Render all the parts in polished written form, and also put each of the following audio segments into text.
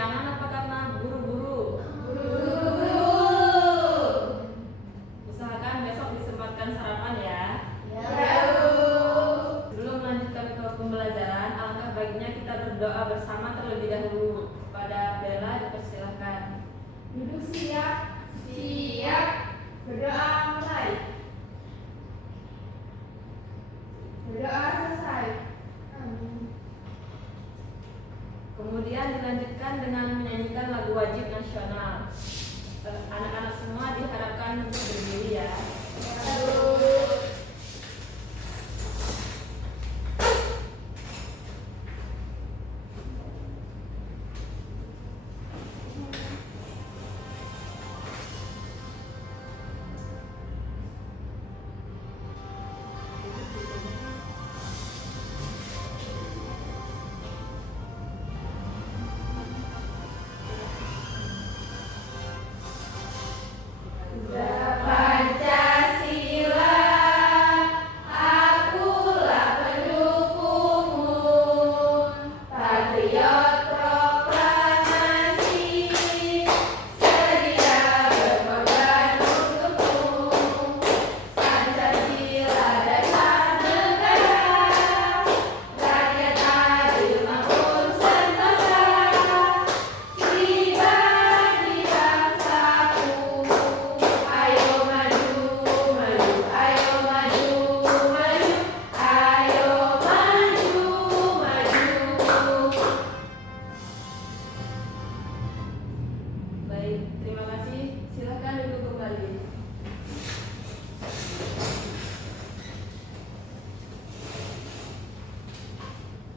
kesiangan apa karena buru-buru? Buru-buru. Usahakan besok disempatkan sarapan ya. Ya, Bu. Sebelum melanjutkan ke pembelajaran, alangkah baiknya kita berdoa bersama terlebih dahulu. Kepada Bella dipersilahkan. Duduk siap. Siap. Berdoa mulai. Berdoa selesai. Amin. Kemudian dilanjutkan dengan menyanyikan lagu wajib nasional. Anak-anak semua diharapkan untuk berdiri ya.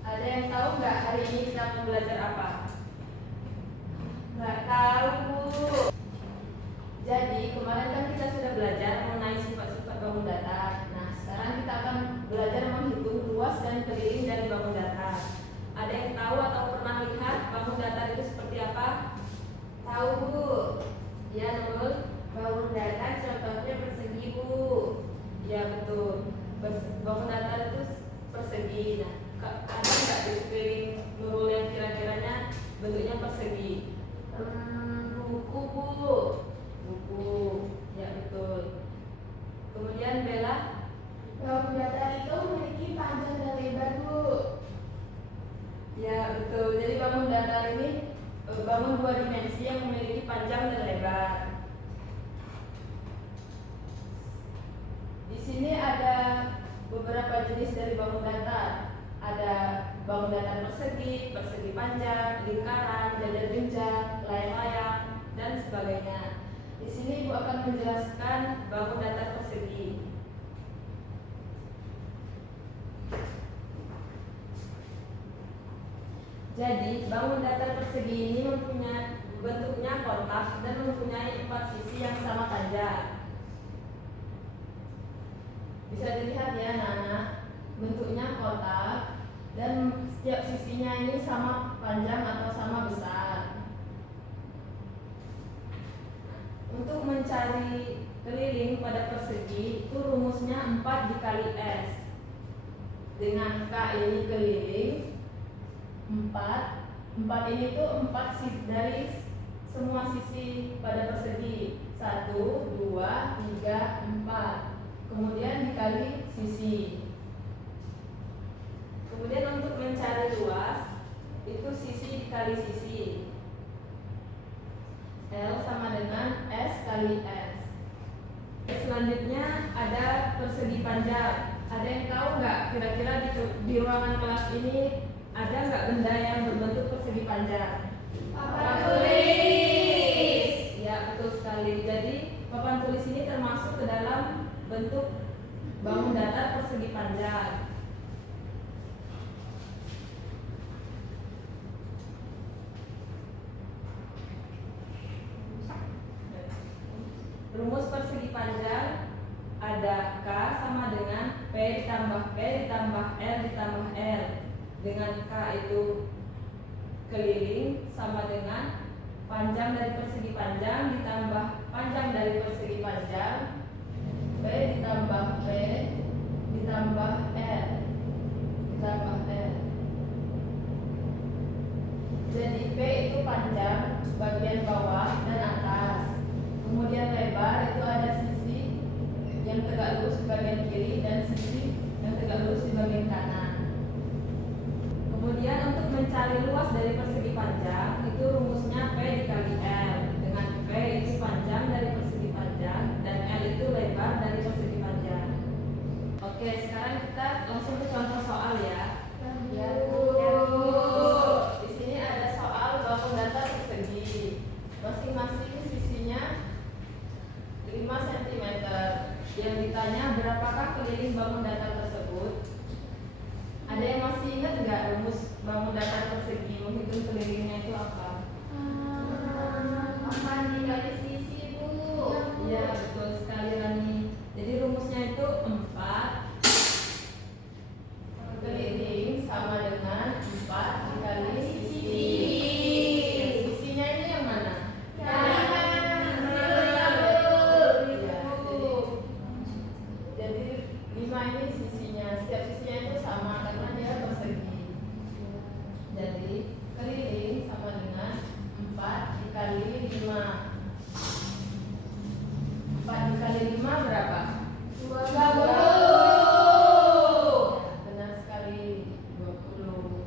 Ada yang tahu nggak hari ini kita mau belajar apa? Nggak tahu, Bu. Jadi kemarin kan kita sudah belajar mengenai sifat-sifat bangun datar. Nah sekarang kita akan belajar menghitung luas dan keliling dari bangun datar. Ada yang tahu atau pernah lihat bangun datar itu seperti apa? Tahu, Bu. Ya Nurul? Bangun datar contohnya persegi, Bu. Ya betul. Bangun datar itu persegi. Nah ada nggak di sekeliling Nurul yang kira-kiranya bentuknya persegi? Buku, Bu. Buku. Ya betul. Kemudian Bella? Bangun datar itu memiliki panjang dan lebar, Bu. Ya betul. Jadi bangun datar ini bangun dua dimensi yang memiliki panjang dan lebar. Di sini ada beberapa jenis dari bangun datar. Ada bangun datar persegi, persegi panjang, lingkaran, jajar jenjang, layang-layang, dan sebagainya. Di sini Ibu akan menjelaskan bangun datar persegi. Jadi bangun datar persegi ini mempunyai bentuknya kotak dan mempunyai 4 sisi yang sama panjang. Bisa dilihat ya anak-anak, bentuknya kotak dan setiap sisinya ini sama panjang atau sama besar. Untuk mencari keliling pada persegi itu rumusnya 4 dikali S. Dengan K ini keliling 4 ini tuh 4 sisi dari semua sisi pada persegi 1, 2, 3, 4. Kemudian dikali sisi. Kemudian untuk mencari luas itu sisi dikali sisi. L sama dengan S kali S. Selanjutnya ada persegi panjang. Ada yang tahu nggak kira-kira di ruangan kelas ini ada nggak benda yang berbentuk persegi panjang? Papan tulis. Ya betul sekali. Jadi papan tulis ini termasuk ke dalam bentuk bangun datar persegi panjang. Rumus persegi panjang ada K sama dengan P ditambah P ditambah R ditambah R. Dengan K itu keliling sama dengan panjang dari persegi panjang ditambah panjang dari persegi panjang, P ditambah P ditambah R ditambah R. Jadi P itu panjang bagian bawah dan atas. Kemudian lebar itu ada sisi yang tegak lurus di bagian kiri dan sisi yang tegak lurus di bagian kanan. Kemudian untuk mencari luas dari persegi panjang itu rumusnya P dikali L, dengan P itu panjang dari persegi panjang dan L itu lebar dari persegi panjang. Oke, sekarang kita langsung ke contoh soal ya. Ya, di sini ada soal bangun datar persegi. Masing-masing sisinya 5 cm. Yang ditanya berapakah keliling bangun datar tersebut? Ada yang masih ingat nggak rumus bangun datar persegi? Menghitung kelilingnya itu apa? 4 dikali sisi, Bu. Iya, betul sekali Rani. Jadi rumusnya itu 4 keliling sama dengan 4 dikali sisi. Sisinya ini yang mana? Jadi 5 ini sisinya. Setiap sisinya itu sama karena dia persegi. Jadi keliling sama dengan 4 dikali 5. 4 dikali 5 berapa? 20. Benar sekali, 20.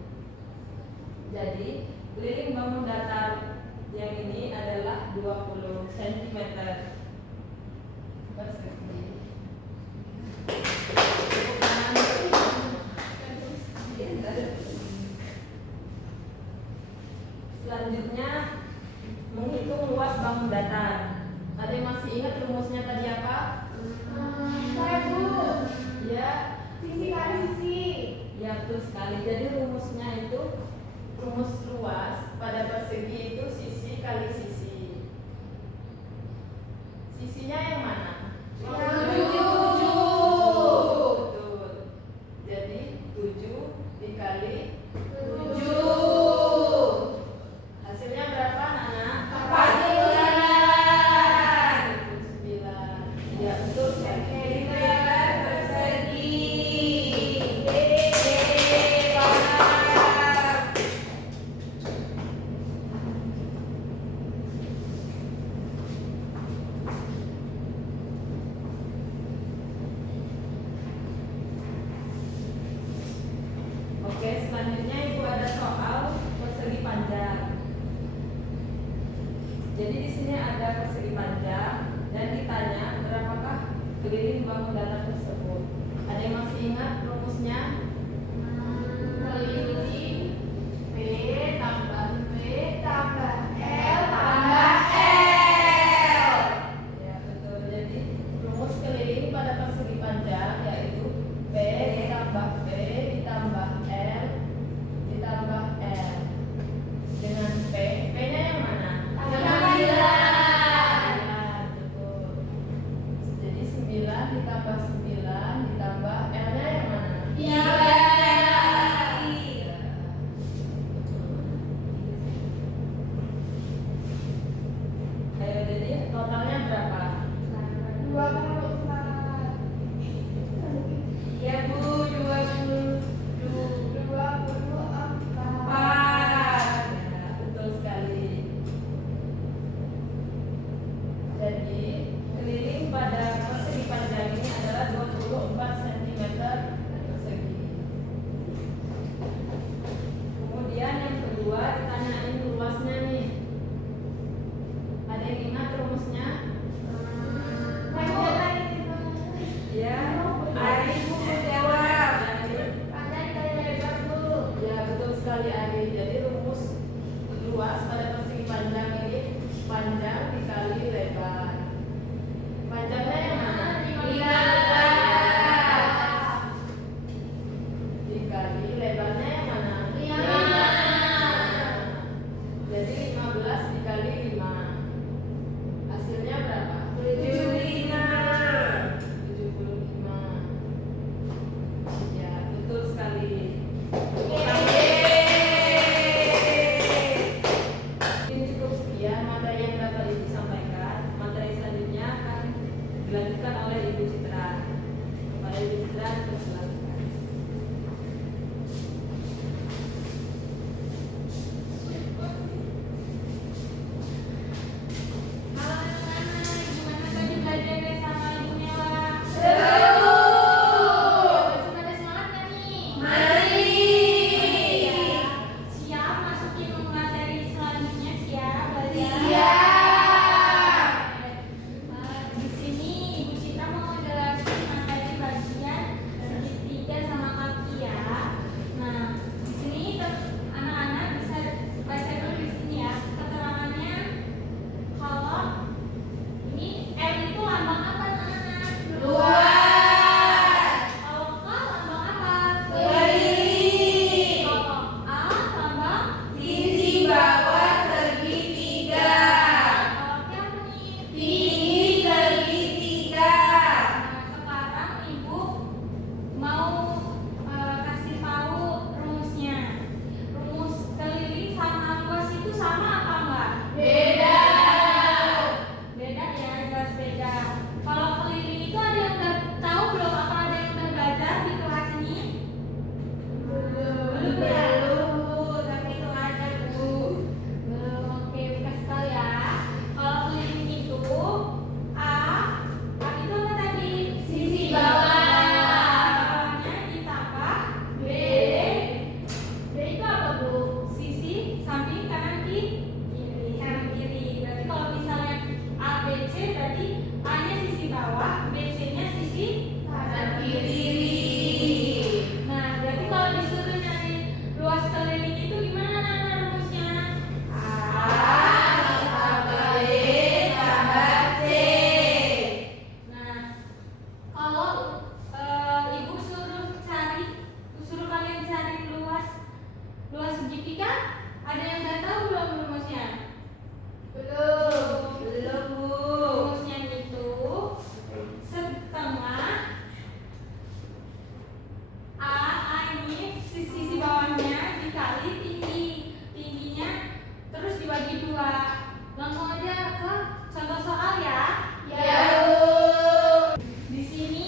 Jadi keliling bangun datar yang ini adalah 20 cm persegi. Tepuk tangan. Selanjutnya menghitung luas bangun datar. Ada yang masih ingat rumusnya tadi apa? Saya, Bu. Ya, Sisi kali sisi. ya betul sekali. Jadi rumusnya itu rumus luas pada persegi itu sisi kali sisi. Sisinya yang mana? Yang 7. Betul. Jadi 7 dikali 7. hasilnya berapa, Nana? 9. Ya betul sekali. Oke, selanjutnya Ibu ada soal persegi panjang. Jadi di sini ada persegi panjang dan ditanya berapakah keliling bangun datar tersebut. Ada yang masih ingat rumusnya? Keliling P tambah P tambah L tambah L. Ya betul. Jadi rumus keliling pada persegi panjang yaitu P ditambah P ditambah L ditambah L. Dengan P, P-nya yang mana? 9. Ya, betul. Jadi 9 ditambah 9 ditambah L-nya yang mana? 3. Ayo, jadi totalnya berapa? 24. Iya Bu, 24. Ya, betul sekali. Jadi keliling pada persegi panjang ini adalah 24 cm persegi. Kemudian yang kedua ditanyain luasnya nih. Ada yang ingat rumusnya? Ya, Ari Bu jawab. Ya betul sekali Ari. Jadi rumus luas pada persegi panjang ini panjang dikali lebar. Panjangnya yang mana? 15. Dikali lebarnya yang mana? 5. Jadi 15 dikali 5. Hasilnya berapa? 75. 75. Ya betul sekali. Ini cukup sekian materi yang dapat Ibu sampaikan. Materi selanjutnya akan dilanjutkan oleh Ibu Citra. Kepada Ibu Citra dipersilakan. Langsung aja ke contoh soal ya. Ya, Bu. Di sini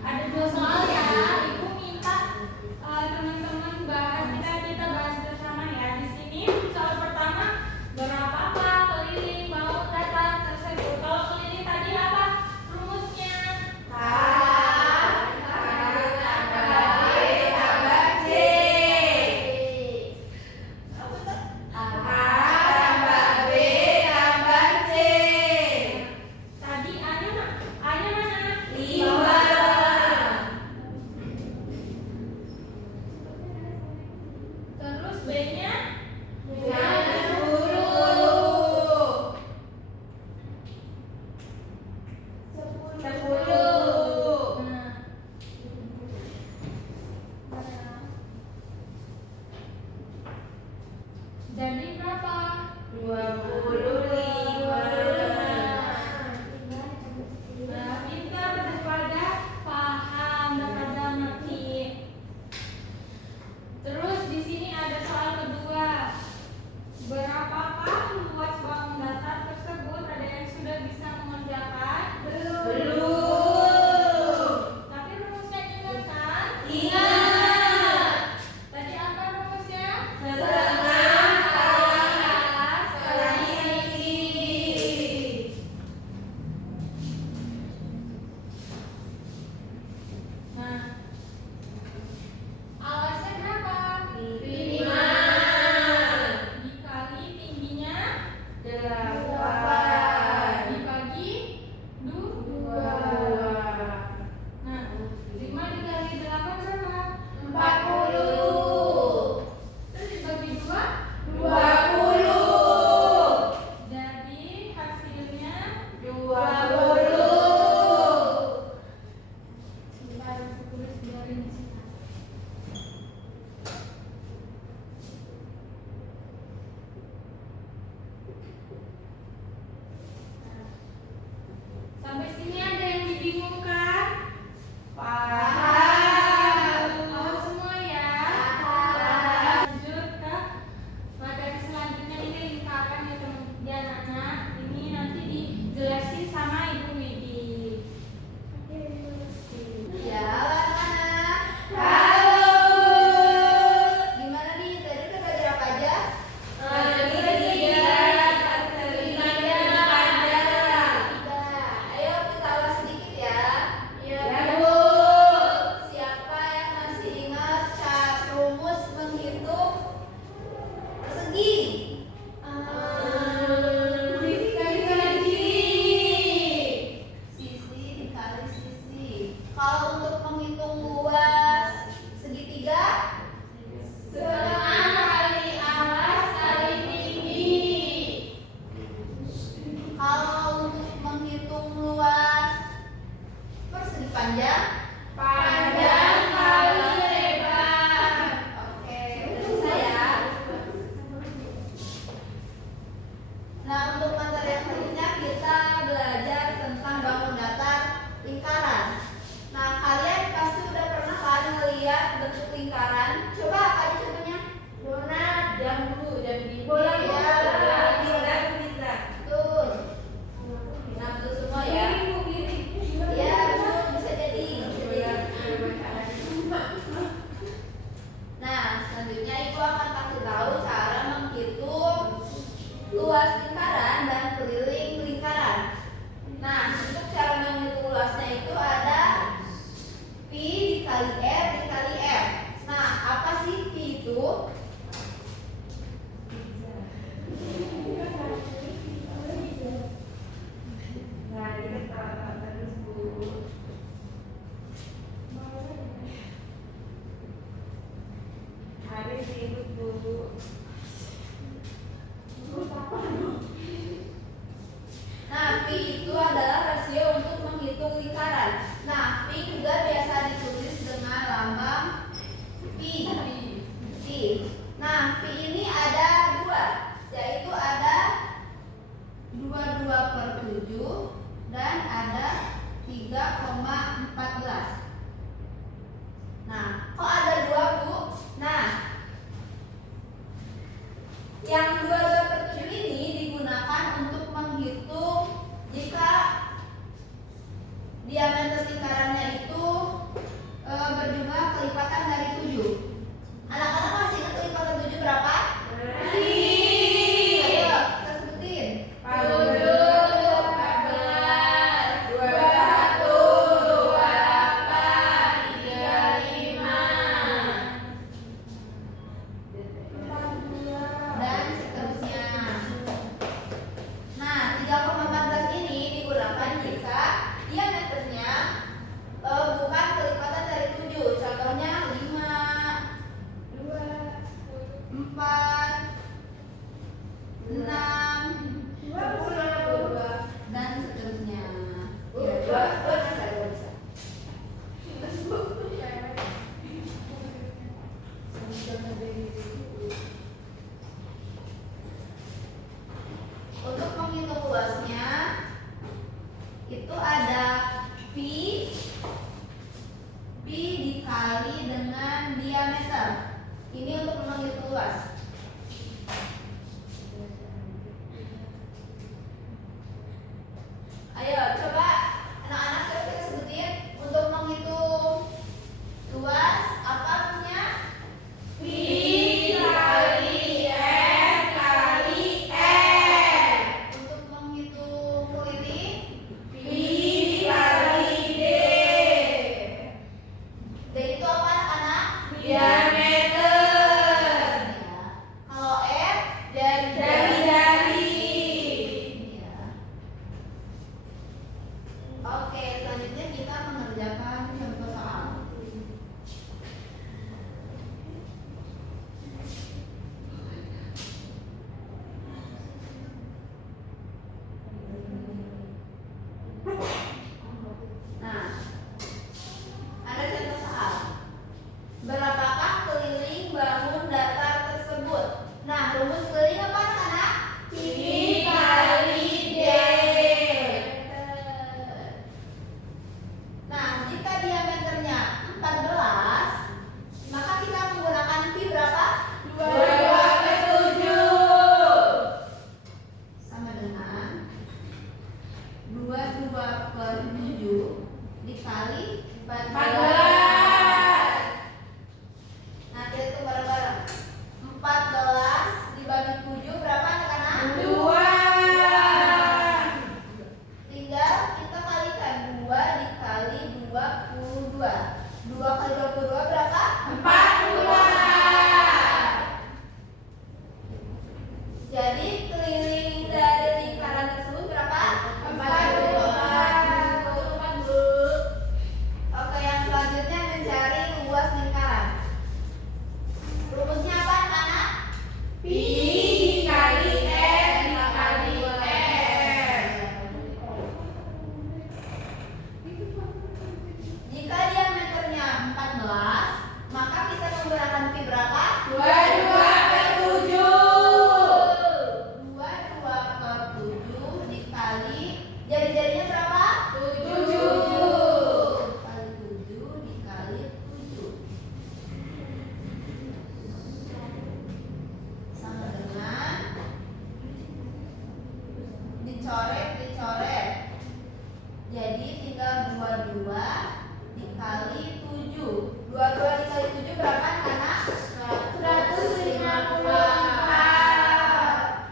ada 2 soal ya. Ibu minta teman-teman bahas, kita bahas bersama ya. Di sini soal pertama, berapa apa keliling bangun datar tersebut. Kalau keliling tadi apa rumusnya? Tadi A-nya mana? Terus B-nya? Nah, jadi berapa? Nah, pintar daripada paham, daripada ngerti. Terus di sini ada soal kedua. Berapakah luas bangun datar tersebut? Ada yang sudah bisa mengerjakan? Tapi rumusnya ingat kan? Tadi apa rumusnya? Nah, alasnya berapa? 5. Dikali tingginya dibagi 2. Nah, 5 dikali 8 berapa? 40. Terus dibagi 2, 20. jadi hasilnya 20. sebentar, aku tulis biarin di sini. Sampai sini ada yang dibingungkan? Paham. Paham semua ya? Paham. Lanjut ke materi selanjutnya, ini lingkaran ya anak-anak. Ini nanti dijelasin sama Ibu Widi. Ya, anak-anak. Halo. Gimana nih? Tadi udah belajar apa aja? Ayo kita ulas sedikit ya. Ya, Bu. Siapa yang masih ingat rumus menghitung persegi? Sisi dikali sisi. Kalau untuk menghitung luas segitiga, Setengah kali alas kali tinggi. kalau untuk menghitung luas persegi panjang, Panjang kali lebar. oke, udah bisa ya. Nah, untuk materi yang selanjutnya kita belajar tentang bangun datar lingkaran. Nah, kalian pasti udah pernah kan ngeliat bentuk lingkaran? Coba apa aja contohnya? Donat. Jam dulu, jam di Bola. Betul. Nah, betul semua ya. Ya, betul, bisa jadi. Nah, selanjutnya Ibu akan kasih tahu cara menghitung luas lingkaran dan keliling lingkaran. Nah, untuk cara menghitung luasnya itu ada pi dikali r dikali f. Nah, apa sih pi itu? Nah, kita terus Bu. Hari ribut Bu. luasnya itu ada Pi dikali dengan diameter. Ini untuk menghitung luas. Ayo coba anak-anak kita sebutin untuk menghitung luas apa rumusnya? Pi kali R kali R. Untuk menghitung keliling Pi dikali D. D itu apa anak-anak? Diameter. Ya. Kalau R jari-jari. Ya. Oke, selanjutnya kita mengerjakan contoh soal. Nah, ada contoh soal. Berapakah keliling bangun datar tersebut? Nah, rumus keliling apa anak-anak? Pi kali D. Nah, jika diameternya 14, maka kita menggunakan pi berapa? 22/7. Sama dengan 22/7 dikali 14. Nah, kita hitung bareng-bareng. 14 dibagi 7 berapa anak-anak? 2. Tinggal kita kalikan 2 dikali 22. 2 kali 22 berapa? 42. Jadi keliling dari lingkaran tersebut berapa? 42. Oke, yang selanjutnya mencari luas lingkaran. Rumusnya apa anak-anak? Pi dikali R dikali R. Jika diameternya 14, maka kita menggunakan pi berapa? 22/7. 22/7 dikali jari-jarinya berapa? 7. Kali 7 dikali 7. Sama dengan dicoret. Jadi tinggal 22 dikali 7. 22 dikali 7 berapa anak? 154.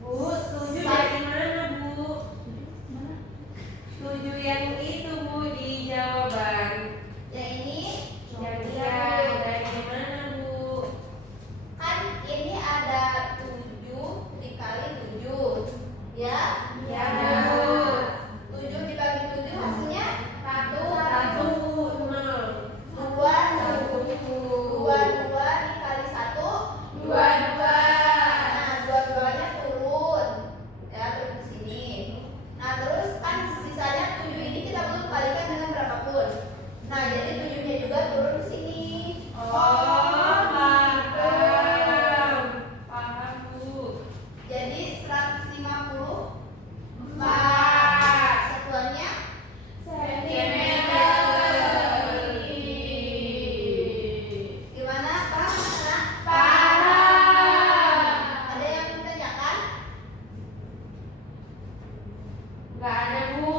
Bu, setuju dari mana, Bu? Setuju yang itu, Bu, di jawaban. Yang ini Yang iya, dari mana, Bu? kan ini ada 7 dikali 7. Ya? Ya, Bu. 7 dibagi 7 hasilnya 1. 1, 0. 22 dikali 1 22. Nah, 22-nya turun. Ya, turun ke sini. Nah, terus kan sisanya 7 ini kita belum kalikan dengan berapapun. Nah, jadi 7-nya juga turun ke sini. Paham. Paham, Bu. Jadi 154. Satuannya Sentimeter. gimana? Paham anak? Paham. Ada yang menanyakan? Nggak ada, Bu.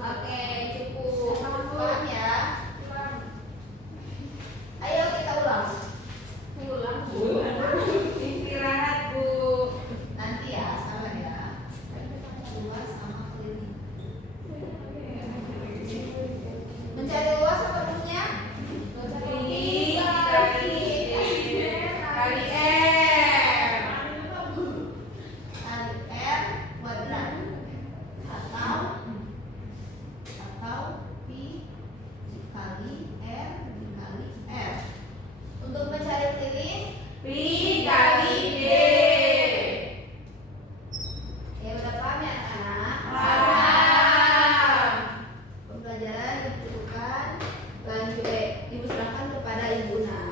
Oke, cukup. Paham ya? Ayo kita ulang. Istirahat, Bu. Nanti ya, sabar ya. Luas sama keliling. Mencari luas apa rumusnya? Pi dikali kali R. Kali R kuadrat atau pi dikali R dikali R. Untuk mencari keliling, Pi kali D. ya udah paham ya anak-anak? Paham. Pembelajaran dicukupkan. Lanjut, Ibu serahkan kepada Ibu Nah.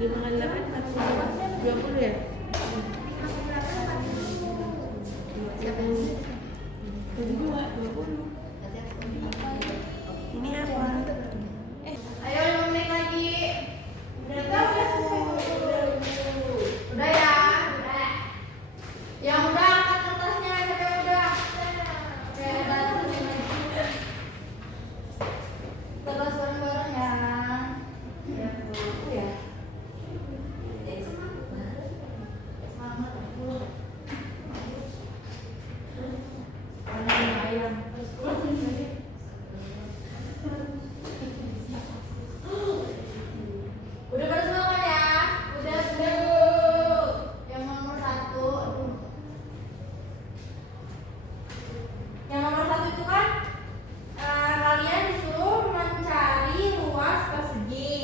5 kali 8 20 ya? Siapa yang 20. Ini apa? Ayo 5 menit lagi. Udah selesai. Udah ya? Yang udah angkat kertasnya, siapa yang udah? Oke, udah tulis lagi. Terus bareng-bareng ya. Aku ya. Semangat aku. Ayam. Udah pada semua kan ya? Udah semua. Yang nomor 1, aduh. Yang nomor 1 itu kan kalian disuruh mencari luas persegi.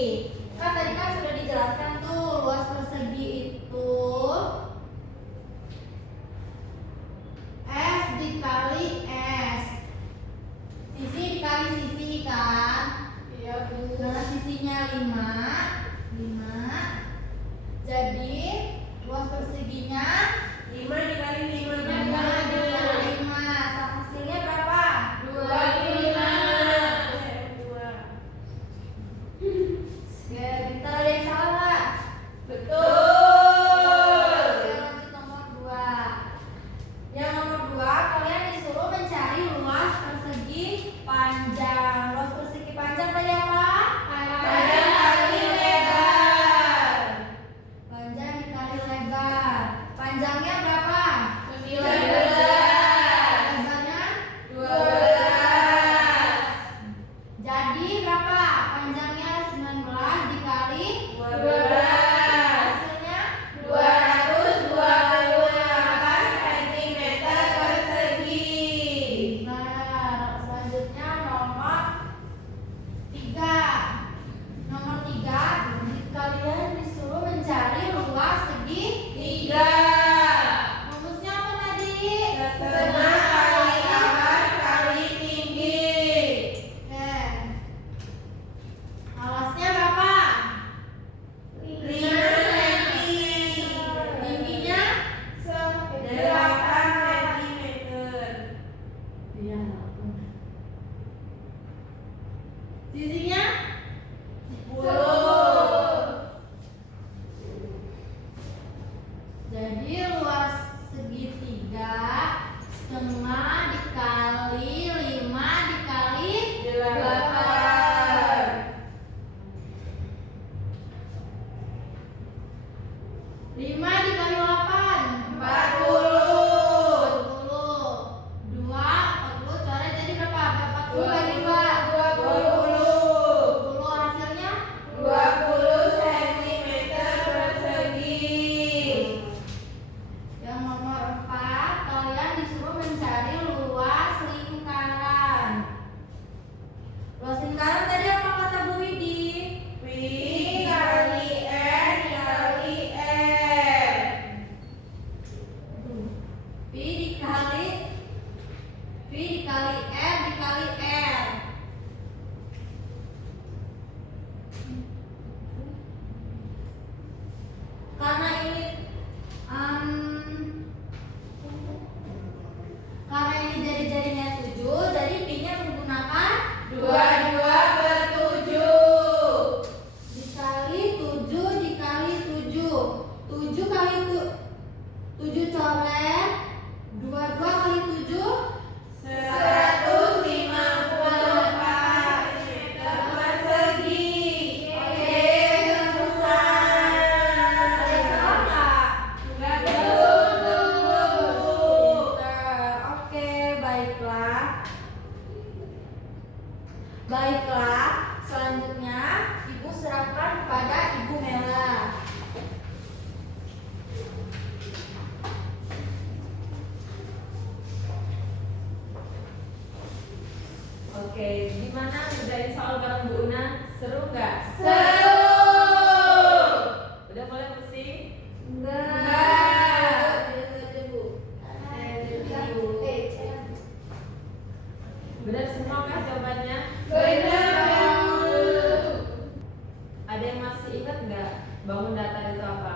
Kan tadi kan sudah dijelaskan tuh luas persegi itu S dikali S. Sisi dikali sisi kan? Iya, Bu. Nah, sisinya 5. Jadi luas perseginya 5 dikali 5. 5 dikali 5. Hasilnya berapa? 25. Oke, bentar, ada yang salah nggak? Betul. Oke, lanjut nomor 2. Yang nomor 2, kalian disuruh mencari luas persegi panjang. Luas persegi panjang tadi apa? Panjang kali lebar. Panjang dikali lebar. Panjangnya berapa? 19. Lebarnya 12. jadi berapa? Panjangnya 19 dikali 12. hasilnya 228 cm persegi. Nah, selanjutnya nomor 3. Nomor 3, kalian disuruh mencari luas segi 3. rumusnya apa tadi? Setengah kali alas kali tinggi. Oke. Alasnya berapa? 5 cm. Tingginya 8 cm. iya. Sisinya 10. jadi luas segitiga setengah dikali 5 dikali 8. 5 dikali 8 40. 40 2 40 coret jadi berapa? 40 bagi 2 20. 20 hasilnya 20 cm persegi. yang nomor 4 kalian disuruh mencari luas lingkaran. Luas lingkaran tadi apa kata Bu Widi? P kali N kali R. nggak bangun datar itu apa?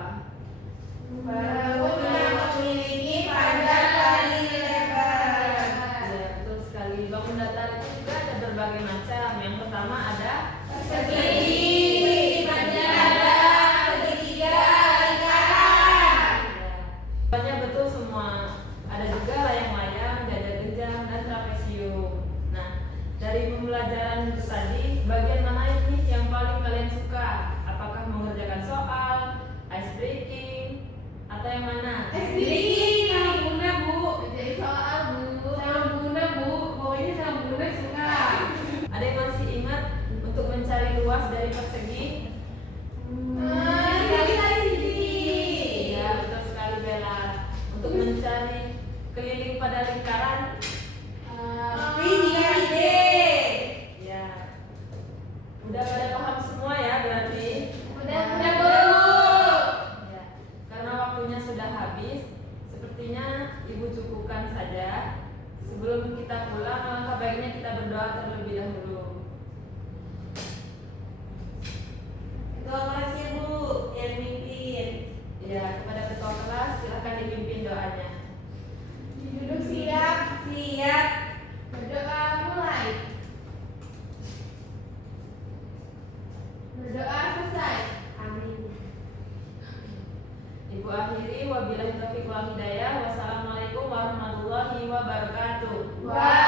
Bangun yang memiliki panjang paling lebar. Ya, betul sekali. Bangun datar itu juga ada berbagai macam. Yang pertama ada Persegi, panjang, segitiga, lingkaran. ya, banyak betul semua. Ada juga layang-layang, jajar-genjang, dan trapesium. Nah, dari pembelajaran itu tadi, bagian mana ini yang paling kalian suka? Apakah mengerjakan soal, ice breaking, atau yang mana? Sedikit sama Bunda, Bu. Jadi soal Bu. Sama Bunda, Bu. Pokoknya sama Bunda suka. Ada yang masih ingat untuk mencari luas dari persegi? Sekali dari sini. Iya, betul sekali Bella. Untuk mencari keliling pada lingkaran, Ini ide. ya. Udah pada paham semua ya berarti? Udah Bu. Ya. Karena waktunya sudah habis, sepertinya Ibu cukupkan saja. Sebelum kita pulang, alangkah baiknya kita berdoa terlebih dahulu. Ketua kelasnya, Bu, yang mimpin. Ya, kepada ketua kelas silakan dipimpin doanya. Duduk siap. Siap. Berdoa mulai. Berdoa selesai. Amin. Ibu akhiri wabillahi taufiq wal hidayah. Wassalamualaikum warahmatullahi wabarakatuh. Waalaikumsalam.